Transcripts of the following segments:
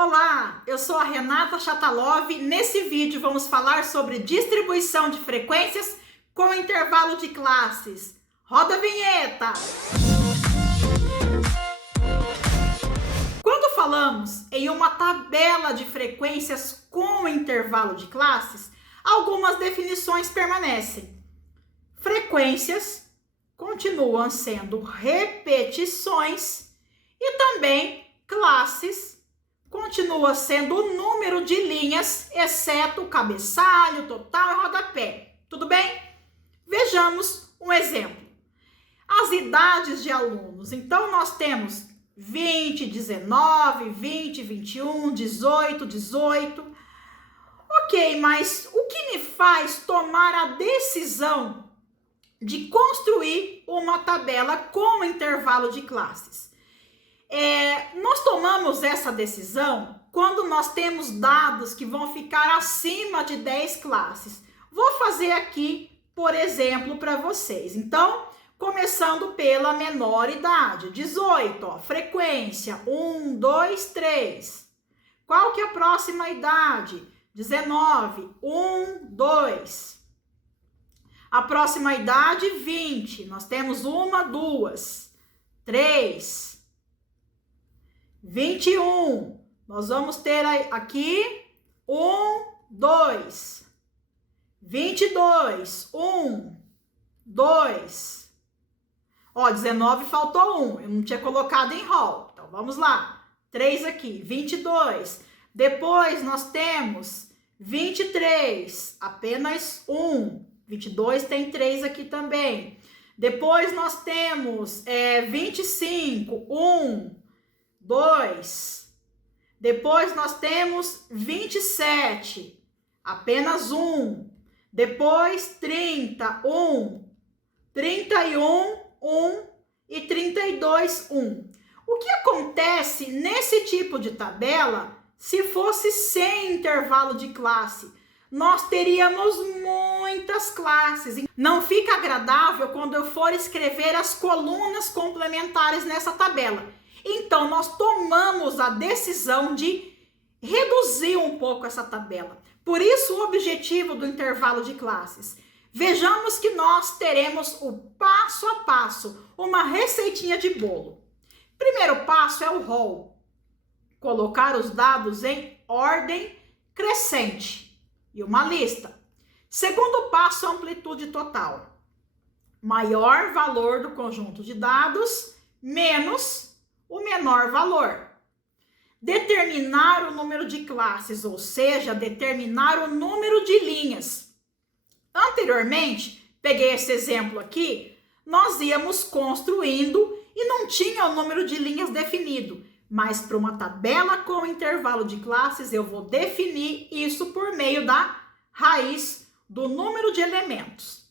Olá, eu sou a Renata Chatalov. Nesse vídeo vamos falar sobre distribuição de frequências com intervalo de classes. Roda a vinheta! Quando falamos em uma tabela de frequências com intervalo de classes, algumas definições permanecem. Frequências continuam sendo repetições e também classes continua sendo o número de linhas, exceto o cabeçalho, total e rodapé. Tudo bem? Vejamos um exemplo. As idades de alunos. Então, nós temos 20, 19, 20, 21, 18, 18. Ok, mas o que me faz tomar a decisão de construir uma tabela com intervalo de classes? Nós tomamos essa decisão quando nós temos dados que vão ficar acima de 10 classes. Vou fazer aqui, por exemplo, para vocês. Então, começando pela menor idade, 18, ó, frequência 1, 2, 3. Qual que é a próxima idade? 19, 1, 2. A próxima idade, 20. Nós temos 1, 2, 3. 21, nós vamos ter aqui 1, 2, 22, 1, 2, ó, 19 faltou 1, eu não tinha colocado em rol, então vamos lá, 3 aqui, 22, depois nós temos 23, apenas 1, 22 tem 3 aqui também, depois nós temos 25, 1, 2, depois nós temos 27, apenas 1, depois 30, 1, 31, 1 e 32, 1. O que acontece nesse tipo de tabela, se fosse sem intervalo de classe? Nós teríamos muitas classes. Não fica agradável quando eu for escrever as colunas complementares nessa tabela. Então, nós tomamos a decisão de reduzir um pouco essa tabela. Por isso, o objetivo do intervalo de classes. Vejamos que nós teremos o passo a passo, uma receitinha de bolo. Primeiro passo é o rol. Colocar os dados em ordem crescente e uma lista. Segundo passo, amplitude total. Maior valor do conjunto de dados menos o menor valor. Determinar o número de classes, ou seja, determinar o número de linhas. Anteriormente, peguei esse exemplo aqui, nós íamos construindo e não tinha o número de linhas definido. Mas para uma tabela com intervalo de classes, eu vou definir isso por meio da raiz do número de elementos.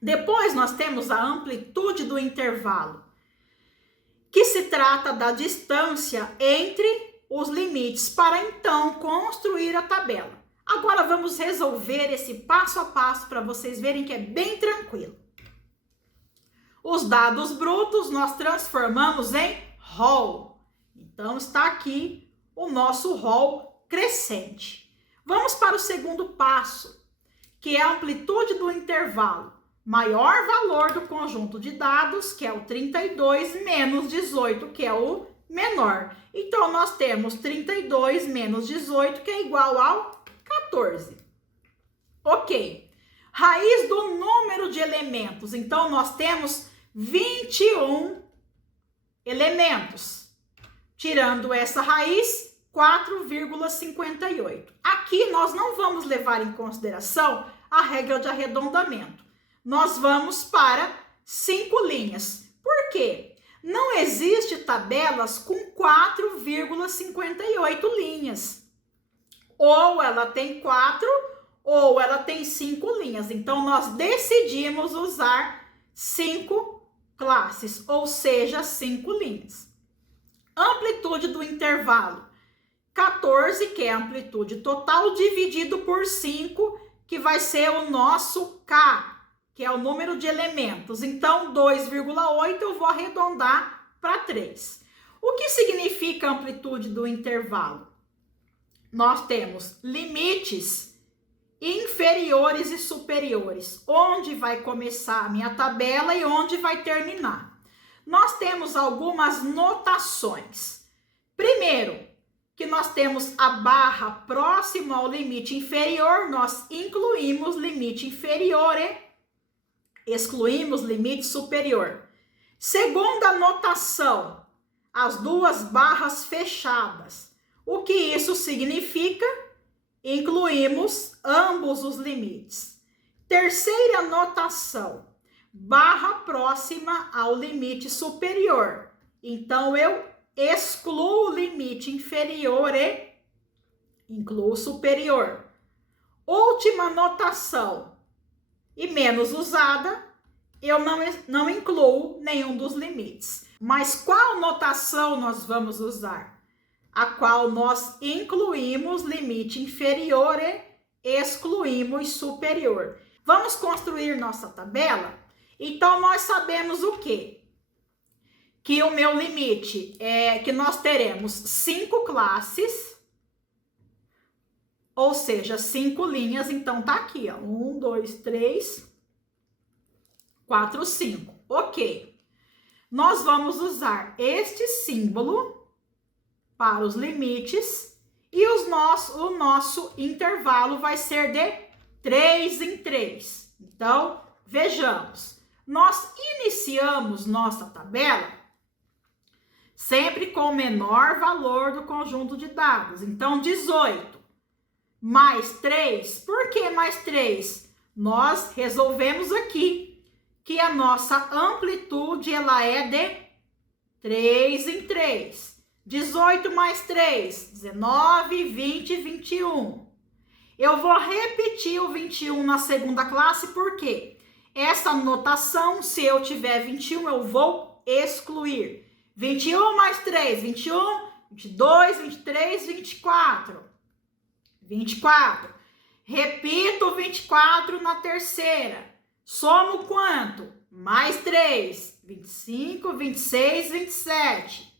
Depois nós temos a amplitude do intervalo, que se trata da distância entre os limites, para então construir a tabela. Agora vamos resolver esse passo a passo para vocês verem que é bem tranquilo. Os dados brutos nós transformamos em rol. Então está aqui o nosso rol crescente. Vamos para o segundo passo, que é a amplitude do intervalo. Maior valor do conjunto de dados, que é o 32, menos 18, que é o menor. Então, nós temos 32 menos 18, que é igual ao 14. Ok. Raiz do número de elementos. Então, nós temos 21 elementos. Tirando essa raiz, 4,58. Aqui, nós não vamos levar em consideração a regra de arredondamento. Nós vamos para 5 linhas. Por quê? Não existe tabelas com 4,58 linhas. Ou ela tem 4 ou ela tem 5 linhas. Então, nós decidimos usar 5 classes, ou seja, 5 linhas. Amplitude do intervalo. 14, que é a amplitude total, dividido por 5, que vai ser o nosso K, que é o número de elementos. Então, 2,8 eu vou arredondar para 3. O que significa a amplitude do intervalo? nós temos limites inferiores e superiores, onde vai começar a minha tabela e onde vai terminar. Nós temos algumas notações. Primeiro, que nós temos a barra próxima ao limite inferior, nós incluímos limite inferior e excluímos limite superior. Segunda notação, as duas barras fechadas. O que isso significa? Incluímos ambos os limites. Terceira notação, barra próxima ao limite superior. Então, eu excluo o limite inferior e incluo o superior. Última notação, e menos usada, eu não incluo nenhum dos limites. Mas qual notação nós vamos usar? A qual nós incluímos limite inferior e excluímos superior. Vamos construir nossa tabela? Então, nós sabemos o quê? Que o meu limite é que nós teremos 5 classes, ou seja, 5 linhas. Então, tá aqui, ó, 1, 2, 3, 4, 5. Ok. Nós vamos usar este símbolo para os limites e o nosso intervalo vai ser de 3 em 3. Então, vejamos. Nós iniciamos nossa tabela sempre com o menor valor do conjunto de dados. Então, 18 mais 3. Por que mais 3? Nós resolvemos aqui que a nossa amplitude ela é de 3 em 3. 18 mais 3, 19, 20, 21. Eu vou repetir o 21 na segunda classe, porque essa notação, se eu tiver 21, eu vou excluir. 21 mais 3, 21, 22, 23, 24. 24. Repito 24 na terceira. Somo quanto? Mais 3, 25, 26, 27.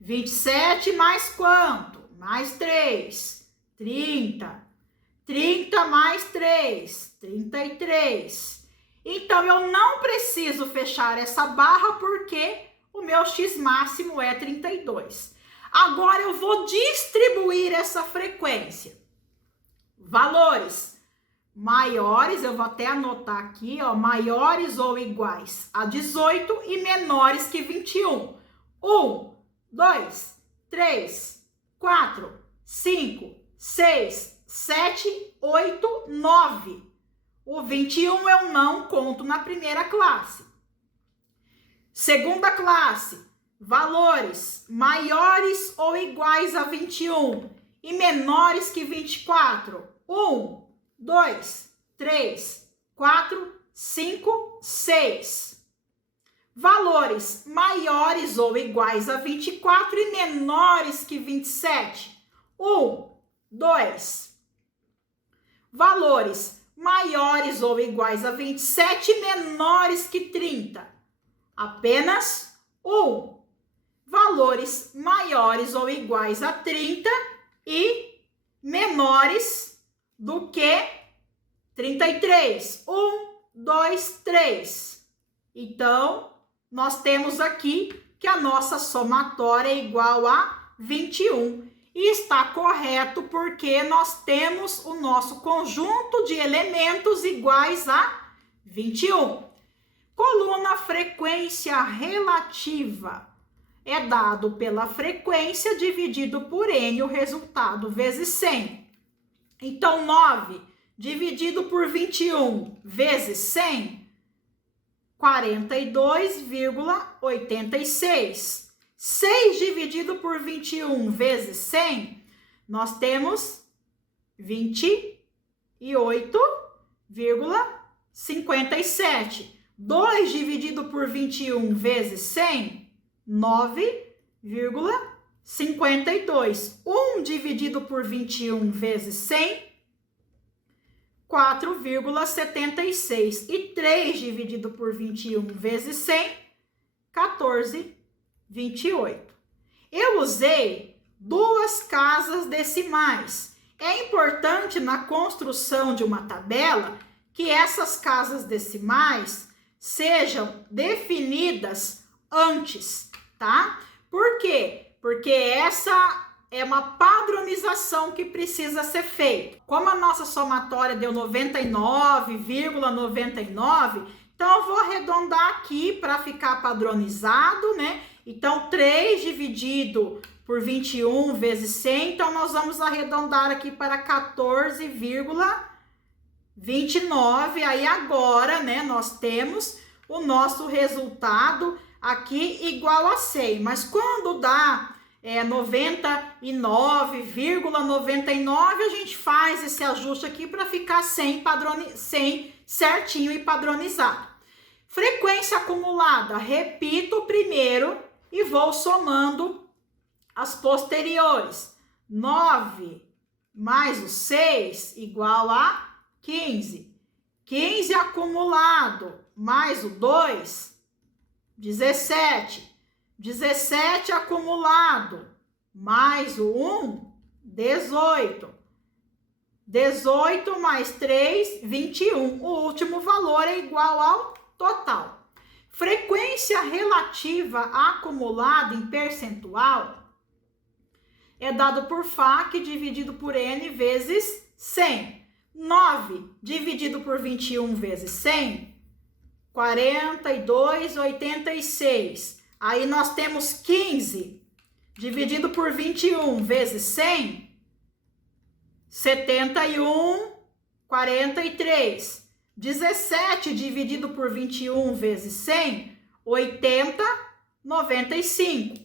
27 mais quanto? Mais 3, 30. 30 mais 3, 33. Então, eu não preciso fechar essa barra porque o meu x máximo é 32. Agora, eu vou distribuir essa frequência. Valores maiores, eu vou até anotar aqui, ó, maiores ou iguais a 18 e menores que 21. 1, 2, 3, 4, 5, 6, 7, 8, 9. O 21 eu não conto na primeira classe. Segunda classe, valores maiores ou iguais a 21 e menores que 24. 1, 2, 3, 4, 5, 6. Valores maiores ou iguais a 24 e menores que 27. 1, 2. Valores maiores ou iguais a 27 e menores que 30. Apenas 1. Valores maiores ou iguais a 30 e menores do que 33. 1, 2, 3. Então, nós temos aqui que a nossa somatória é igual a 21. E está correto porque nós temos o nosso conjunto de elementos iguais a 21. Coluna frequência relativa é dado pela frequência dividido por N, o resultado, vezes 100. Então, 9 dividido por 21 vezes 100, 42,86. 6 dividido por 21 vezes 100, nós temos 28,57. 2 dividido por 21 vezes 100, 9,52. 1 dividido por 21 vezes 100, 4,76. E 3 dividido por 21 vezes 100, 14,28. Eu usei duas casas decimais. É importante na construção de uma tabela que essas casas decimais sejam definidas antes, tá? Por quê? Porque essa é uma padronização que precisa ser feita. Como a nossa somatória deu 99,99, então eu vou arredondar aqui para ficar padronizado, né? Então, 3 dividido por 21 vezes 100, então nós vamos arredondar aqui para 14,29. Aí agora, né, nós temos o nosso resultado aqui igual a 100. Mas quando dá 99,99, a gente faz esse ajuste aqui para ficar 100 certinho e padronizado. Frequência acumulada, repito o primeiro e vou somando as posteriores. 9 mais o 6 igual a 15. 15 acumulado mais o 2, 17. 17 acumulado mais o 1, 18. 18 mais 3, 21. O último valor é igual ao total. Frequência relativa acumulada em percentual é dado por FAC dividido por N vezes 100. 9 dividido por 21 vezes 100, 42,86. Aí nós temos 15 dividido por 21 vezes 100, 71,43. 17 dividido por 21 vezes 100, 80,95.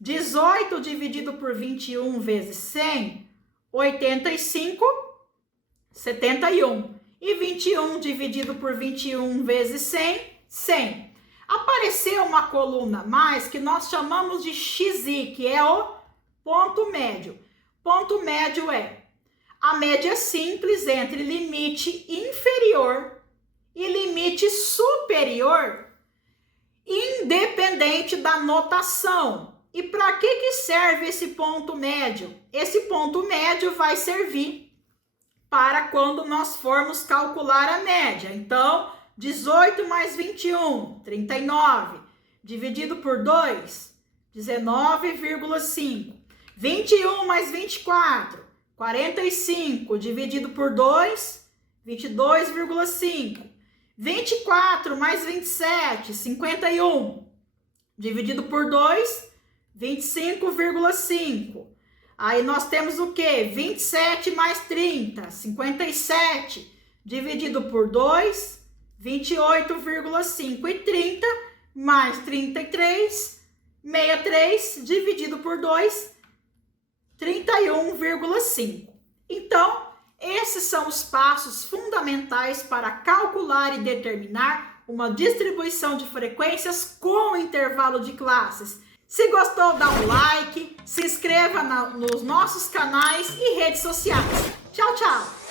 18 dividido por 21 vezes 100, 85,71. E 21 dividido por 21 vezes 100, 100. Apareceu uma coluna mais que nós chamamos de XI, que é o ponto médio. Ponto médio é a média simples entre limite inferior e limite superior, independente da notação. E para que serve esse ponto médio? Esse ponto médio vai servir para quando nós formos calcular a média. Então, 18 mais 21, 39, dividido por 2, 19,5. 21 mais 24, 45, dividido por 2, 22,5. 24 mais 27, 51, dividido por 2, 25,5. Aí nós temos o quê? 27 mais 30, 57, dividido por 2, 28,5. E 30 mais 33, 63, dividido por 2, 31,5. Então, esses são os passos fundamentais para calcular e determinar uma distribuição de frequências com intervalo de classes. Se gostou, dá um like, se inscreva nos nossos canais e redes sociais. Tchau, tchau!